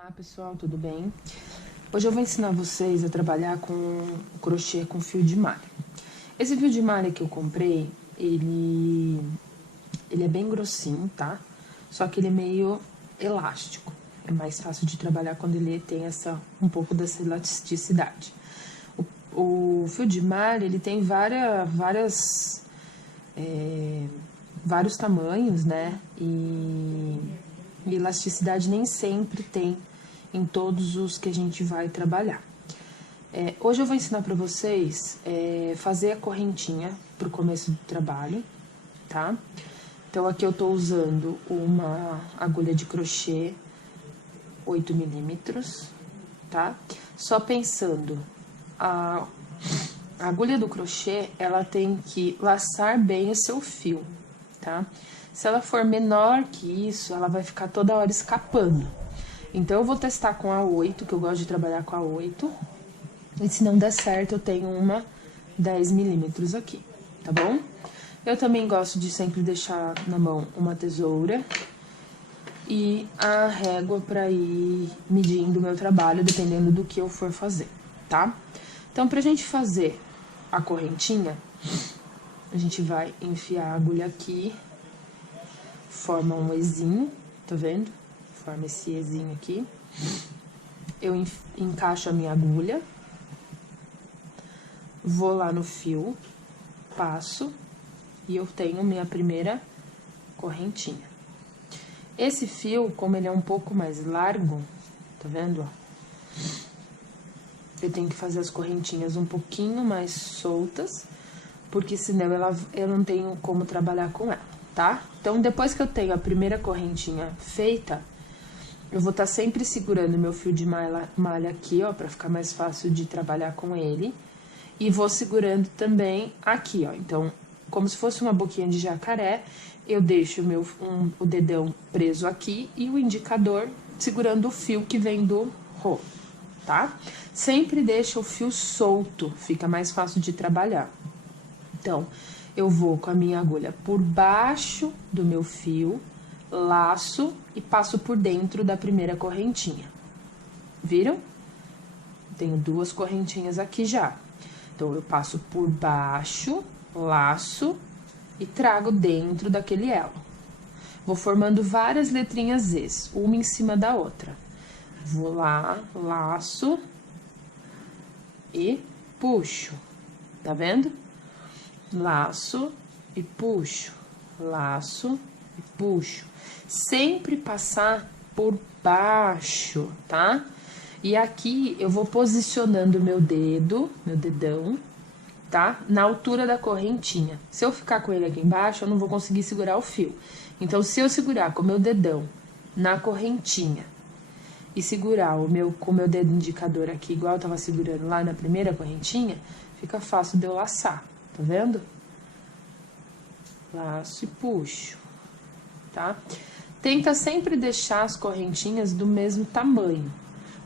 Olá pessoal, tudo bem? Hoje eu vou ensinar vocês a trabalhar com o crochê com fio de malha. Esse fio de malha que eu comprei, ele é bem grossinho, tá? Só que ele é meio elástico. É mais fácil de trabalhar quando ele tem um pouco dessa elasticidade. O fio de malha, ele tem vários tamanhos, né? E elasticidade nem sempre tem em todos os que a gente vai trabalhar. Hoje eu vou ensinar para vocês fazer a correntinha para o começo do trabalho, tá? Então aqui eu tô usando uma agulha de crochê 8 milímetros, tá? Só pensando, a agulha do crochê, ela tem que laçar bem o seu fio, tá? Se ela for menor que isso, ela vai ficar toda hora escapando. Então, eu vou testar com a 8, que eu gosto de trabalhar com a 8. E se não der certo, eu tenho uma 10 milímetros aqui, tá bom? Eu também gosto de sempre deixar na mão uma tesoura e a régua para ir medindo o meu trabalho, dependendo do que eu for fazer, tá? Então, pra gente fazer a correntinha, a gente vai enfiar a agulha aqui, forma um Ezinho, tá vendo? Forma esse Ezinho aqui. Eu encaixo a minha agulha, vou lá no fio, passo e eu tenho minha primeira correntinha. Esse fio, como ele é um pouco mais largo, tá vendo? Eu tenho que fazer as correntinhas um pouquinho mais soltas, porque senão eu não tenho como trabalhar com ela, tá? Então, depois que eu tenho a primeira correntinha feita, eu vou estar sempre segurando meu fio de malha aqui, ó, pra ficar mais fácil de trabalhar com ele. E vou segurando também aqui, ó. Então, como se fosse uma boquinha de jacaré, eu deixo o dedão preso aqui e o indicador segurando o fio que vem do rolo, tá? Sempre deixa o fio solto, fica mais fácil de trabalhar. Então, eu vou com a minha agulha por baixo do meu fio, laço e passo por dentro da primeira correntinha. Viram? Tenho duas correntinhas aqui já. Então, eu passo por baixo, laço e trago dentro daquele elo. Vou formando várias letrinhas Zs, uma em cima da outra. Vou lá, laço e puxo. Tá vendo? Laço e puxo, laço e puxo. Sempre passar por baixo, tá? E aqui eu vou posicionando meu dedão, tá? Na altura da correntinha. Se eu ficar com ele aqui embaixo, eu não vou conseguir segurar o fio. Então, se eu segurar com o meu dedão na correntinha e segurar com o meu dedo indicador aqui, igual eu tava segurando lá na primeira correntinha, fica fácil de eu laçar, tá vendo? Laço e puxo, tá? Tenta sempre deixar as correntinhas do mesmo tamanho.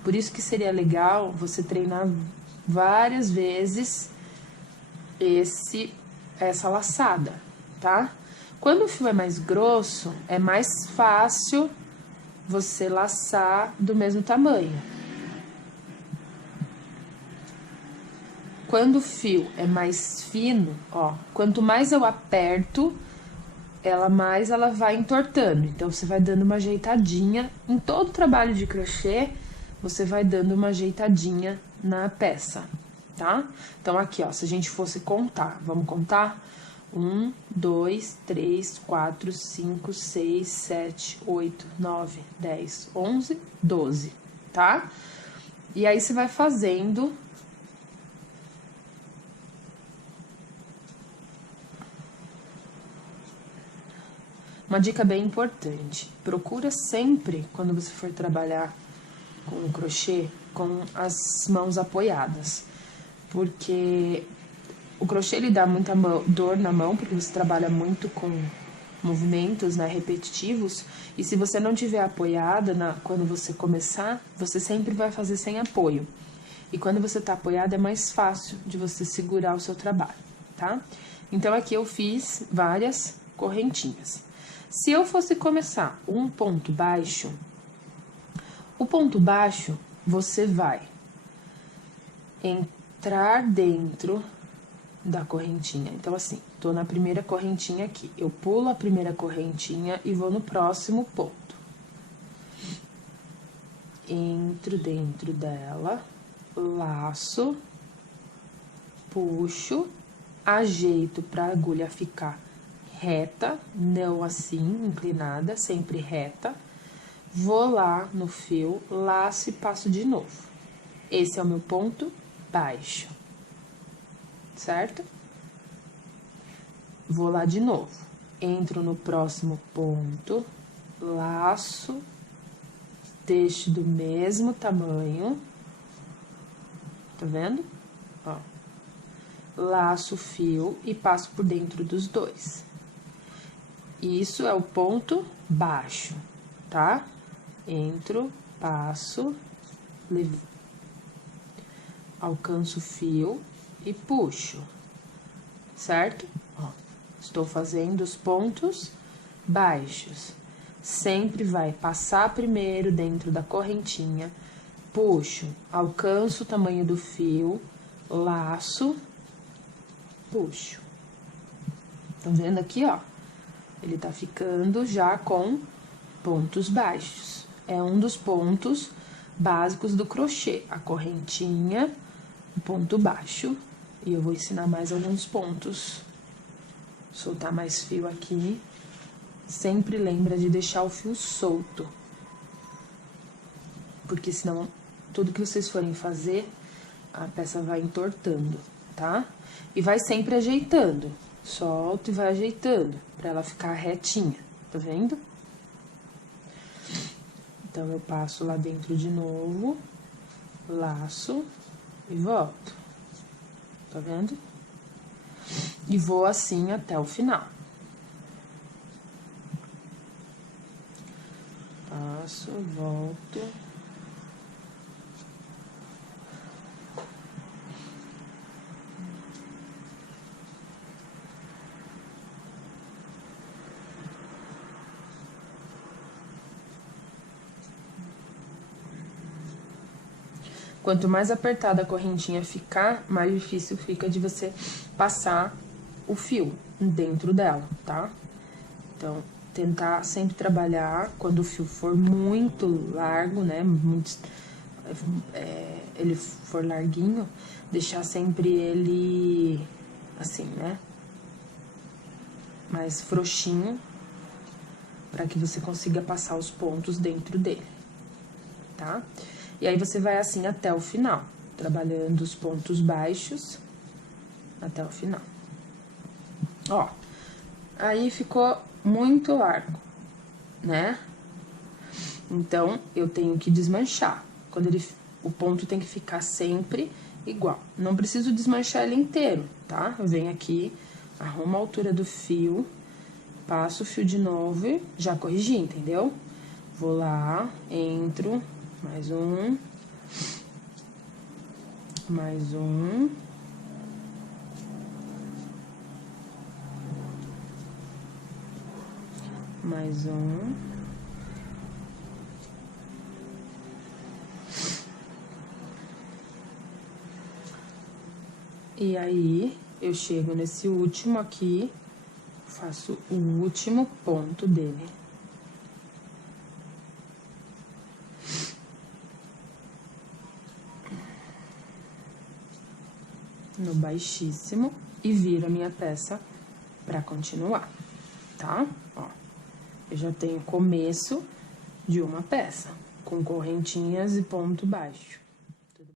Por isso que seria legal você treinar várias vezes essa laçada, tá? Quando o fio é mais grosso, é mais fácil você laçar do mesmo tamanho. Quando o fio é mais fino, ó, quanto mais eu aperto, mais ela vai entortando. Então, você vai dando uma ajeitadinha. Em todo trabalho de crochê, você vai dando uma ajeitadinha na peça, tá? Então, aqui, ó, se a gente fosse contar, vamos contar? 1, 2, 3, 4, 5, 6, 7, 8, 9, 10, 11, 12, tá? E aí, você vai fazendo... Uma dica bem importante, procura sempre, quando você for trabalhar com o crochê, com as mãos apoiadas, porque o crochê ele dá muita dor na mão, porque você trabalha muito com movimentos, né, repetitivos, e se você não tiver apoiada quando você começar, você sempre vai fazer sem apoio. E quando você tá apoiada é mais fácil de você segurar o seu trabalho, tá? Então aqui eu fiz várias correntinhas. Se eu fosse começar um ponto baixo, O ponto baixo, você vai entrar dentro da correntinha. Então, assim, tô na primeira correntinha aqui. Eu pulo a primeira correntinha e vou no próximo ponto. Entro dentro dela, laço, puxo, ajeito pra agulha ficar reta, não assim, inclinada, sempre reta. Vou lá no fio, laço e passo de novo. Esse é o meu ponto baixo, certo? Vou lá de novo. Entro no próximo ponto, laço, deixo do mesmo tamanho, tá vendo? Ó. Laço o fio e passo por dentro dos dois. Isso é o ponto baixo, tá? Entro, passo, alcanço o fio e puxo, certo? Ó, estou fazendo os pontos baixos. Sempre vai passar primeiro dentro da correntinha, puxo, alcanço o tamanho do fio, laço, puxo. Estão vendo aqui, ó? Ele tá ficando já com pontos baixos. É um dos pontos básicos do crochê, a correntinha, o ponto baixo. E eu vou ensinar mais alguns pontos. Soltar mais fio aqui. Sempre lembra de deixar o fio solto. Porque senão, tudo que vocês forem fazer, a peça vai entortando, tá? E vai sempre ajeitando. Solta e vai ajeitando, pra ela ficar retinha, tá vendo? Então, eu passo lá dentro de novo, laço e volto, tá vendo? E vou assim até o final. Passo, volto. Quanto mais apertada a correntinha ficar, mais difícil fica de você passar o fio dentro dela, tá? Então, tentar sempre trabalhar quando o fio for muito largo, né? Ele for larguinho, deixar sempre ele assim, né? Mais frouxinho, para que você consiga passar os pontos dentro dele, tá? E aí, você vai assim até o final, trabalhando os pontos baixos até o final. Ó, aí ficou muito largo, né? Então, eu tenho que desmanchar. O ponto tem que ficar sempre igual. Não preciso desmanchar ele inteiro, tá? Eu venho aqui, arrumo a altura do fio, passo o fio de novo e já corrigi, entendeu? Vou lá, entro, mais um, mais um, mais um, e aí eu chego nesse último aqui, faço o último ponto dele. No baixíssimo e viro a minha peça pra continuar, tá? Ó, eu já tenho começo de uma peça, com correntinhas e ponto baixo.